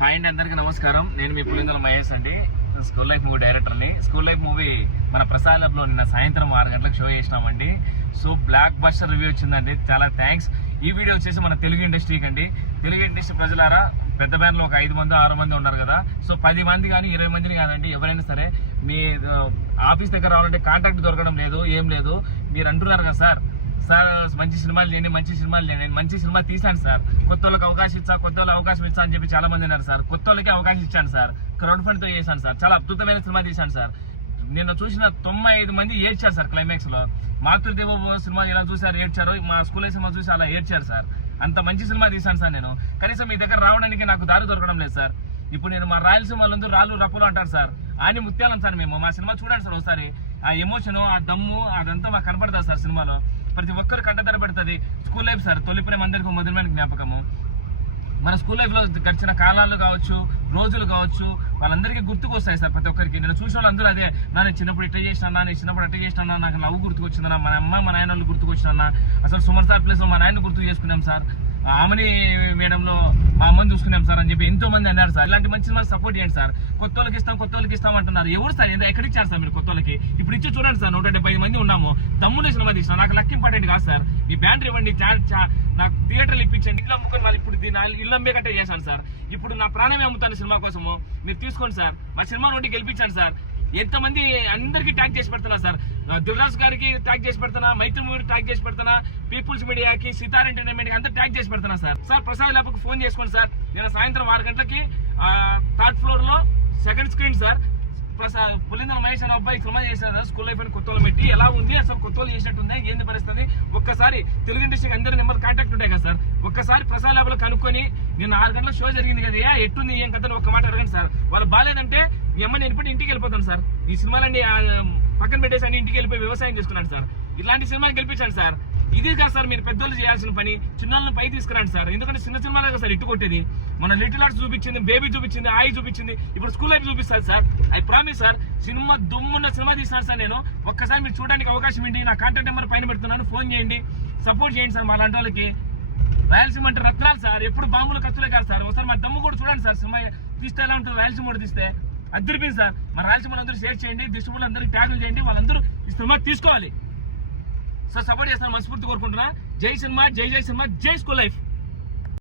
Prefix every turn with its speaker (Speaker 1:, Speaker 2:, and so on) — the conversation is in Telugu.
Speaker 1: హాయ్ అండి అందరికీ నమస్కారం. నేను మీ పులిందల మహేష్ అండి. స్కూల్ లైఫ్ మూవీ డైరెక్టర్ని స్కూల్ లైఫ్ మూవీ మన ప్రసాద్ లబ్లో నిన్న సాయంత్రం ఆరు గంటలకు షో చేసినామండి. సో బ్లాక్ బస్టర్ రివ్యూ వచ్చిందండి. చాలా థ్యాంక్స్ ఈ వీడియో వచ్చేసి మన తెలుగు ఇండస్ట్రీకి అండి. తెలుగు ఇండస్ట్రీ ప్రజలారా పెద్ద బ్యాన్లో ఒక ఐదు మంది ఆరు మంది ఉన్నారు కదా. సో పది మంది కానీ ఇరవై మందిని కాదండి ఎవరైనా సరే మీ ఆఫీస్ దగ్గర రావాలంటే కాంటాక్ట్ దొరకడం లేదు ఏం లేదు. మీరు అంటున్నారు కదా సార్ సార్ మంచి సినిమాలు చేయండి మంచి సినిమాలు చేయండి నేను మంచి సినిమా తీశాను సార్. కొత్త వాళ్ళకి అవకాశం ఇచ్చా కొత్త వాళ్ళకి అవకాశం ఇచ్చా అని చెప్పి చాలా మంది ఉన్నారు సార్. కొత్త వాళ్ళకి అవకాశం ఇచ్చాను సార్. క్రౌడ్ ఫండ్తో చేశాను సార్. చాలా అద్భుతమైన సినిమా తీశాను సార్. నిన్న చూసిన తొంభై ఐదు మంది ఏడ్చారు సార్ క్లైమాక్స్లో మాతృదేవ సినిమా ఎలా చూసారు ఏడ్చారు? మా స్కూల్ సినిమా చూసి అలా ఏడ్చారు సార్. అంత మంచి సినిమా తీశాను సార్ నేను. కనీసం మీ దగ్గర రావడానికి నాకు దారి దొరకడం లేదు సార్. ఇప్పుడు నేను మా రాయలసీమ వాళ్ళు రాళ్ళు రప్పులు అంటారు సార్. అని ముత్యాలం సార్ మేము. మా సినిమా చూడండి సార్ ఒకసారి. ఆ ఎమోషను ఆ దమ్ము అదంతా మాకు కనపడతా సార్ సినిమాలో? ప్రతి ఒక్కరు కంటతర పెడుతుంది. స్కూల్ లైఫ్ సార్ తొలి ప్రేమ అందరికీ మధురమైన జ్ఞాపకము. మన స్కూల్ లైఫ్లో గడిచిన కాలాలు కావచ్చు రోజులు కావచ్చు వాళ్ళందరికీ గుర్తుకు వస్తాయి సార్ ప్రతి ఒక్కరికి. నేను చూసిన వాళ్ళందరూ అదే నా నేను చిన్నప్పుడు ఇట్లా చేసిన నేను చిన్నప్పుడు అట్లా చేసిన నాకు లవ్ గుర్తుకొచ్చిందన్న మన అమ్మ మా నాయన వాళ్ళు గుర్తుకొచ్చిన అసలు సుమన్ సార్ ప్లేస్లో మా నాయన గుర్తు చేసుకున్నాం సార్. ఆమెని మేడంలో మా అమ్మని చూసుకున్నాం సార్ అని చెప్పి ఎంతో మంది అన్నారు సార్. ఇలాంటి మంచి సినిమా సపోర్ట్ చేయండి సార్. కొత్త వాళ్ళకి ఇస్తాం కొత్త వాళ్ళకి ఇస్తాం అంటున్నారు. ఎవరు సార్? ఎక్కడ ఎక్కడికి ఇచ్చారు సార్ మీరు కొత్త వాళ్ళకి? ఇప్పుడు ఇచ్చి చూడండి సార్ నూట డెబ్బై మంది ఉన్నాము. తమ్ముడు సినిమా తీసిన. నాకు లక్ ఇంపార్టెంట్ కాదు సార్. మీ బ్యానర్ ఇవ్వండి చా- చా- నాకు థియేటర్లు ఇప్పించండి. ఇల్లు అమ్ముకొని మళ్ళీ ఇప్పుడు దీని ఇల్లు అమ్మే కట్టే చేశాను సార్. ఇప్పుడు నా ప్రాణమే అమ్ముతాను సినిమా కోసము మీరు తీసుకోండి సార్. మా సినిమా నుండి గెలిపించండి సార్. ఎంతమంది అందరికి ట్యాగ్ చేసి పెడుతున్నా సార్. దిల్రాజ్ గారికి ట్యాగ్ చేసి పెడుతున్నా మైత్రి మూవీ ట్యాగ్ చేసి పెడుతున్నా పీపుల్స్ మీడియాకి సితార్ ఎంటర్టైన్మెంట్ అందరు ట్యాగ్ చేసి పెడుతున్నా సార్. సార్ ప్రసాద్ ల్యాబ్కి ఫోన్ చేసుకోండి సార్. నేను సాయంత్రం ఆరు గంటలకి థర్డ్ ఫ్లోర్లో second screen sir. Prasad Pulindala Mahesh అనే అబ్బాయి సినిమా చేశారు. స్కూల్ లైఫ్ కొత్త పెట్టి ఎలా ఉంది? అసలు కొత్తలు వాళ్ళు చేసినట్టుందా? ఏంది పరిస్థితి? ఒక్కసారి తెలుగు ఇండస్ట్రీకి అందరి నెంబర్ కాంటాక్ట్ ఉంటాయి కదా సార్. ఒక్కసారి ప్రసాద్ ల్యాబ్లో కనుక్కొని నేను ఆరు గంటల షో జరిగింది కదా ఏ ఎట్టుంది ఏం కదా ఒక్క మాట అడగండి సార్. వాళ్ళు బాగాలేదంటే మీ అమ్మ నేను ఇప్పుడు ఇంటికి వెళ్ళిపోతాను సార్. ఈ సినిమాలన్నీ పక్కన పెట్టేసి అన్ని ఇంటికి వెళ్ళిపోయి వ్యవసాయం చేసుకున్నాను సార్. ఇలాంటి సినిమాలు గెలిపించండి సార్. ఇది కాదు సార్ మీరు పెద్దోళ్ళు చేయాల్సిన పని. చిన్నోళ్ళని పై తీసుకురండి సార్. ఎందుకంటే చిన్న సినిమాలే కదా సార్ ఇట్టు కొట్టేది. మన లిటిల్ ఆర్ట్స్ చూపించింది బేబీ చూపించింది ఆయి చూపించింది. ఇప్పుడు స్కూల్ లైఫ్ చూపిస్తారు సార్. ఐ ప్రామిస్ సార్ సినిమా దుమ్మున్న సినిమా తీసినాను సార్ నేను. ఒక్కసారి మీరు చూడడానికి అవకాశం ఏంటి? నా కాంటాక్ట్ నెంబర్ పైన పెడుతున్నాను. ఫోన్ చేయండి. సపోర్ట్ చేయండి సార్ మా లాంటి వాళ్ళకి. రాయలసీమ అంటే రత్నాలు సార్. ఎప్పుడు బాంబులు ఖర్చులే కాదు సార్. ఒకసారి మా దమ్ము కూడా చూడండి సార్. సినిమా తీస్తే ఎలా ఉంటుంది రాయలసీమ కూడా తీస్తే. అద్దరిపోయింది సార్. మా రాయలసీమ అందరూ షేర్ చేయండి. డిస్ట్రిబ్యూటర్ అందరికీ ట్యాగులు చేయండి. వాళ్ళందరూ ఈ సినిమా తీసుకోవాలి. సో సపోర్ట్ చేస్తాను మనస్ఫూర్తి కోరుకుంటున్నా. జై సినిమా జై జై సినిమా జై స్కూల్ లైఫ్.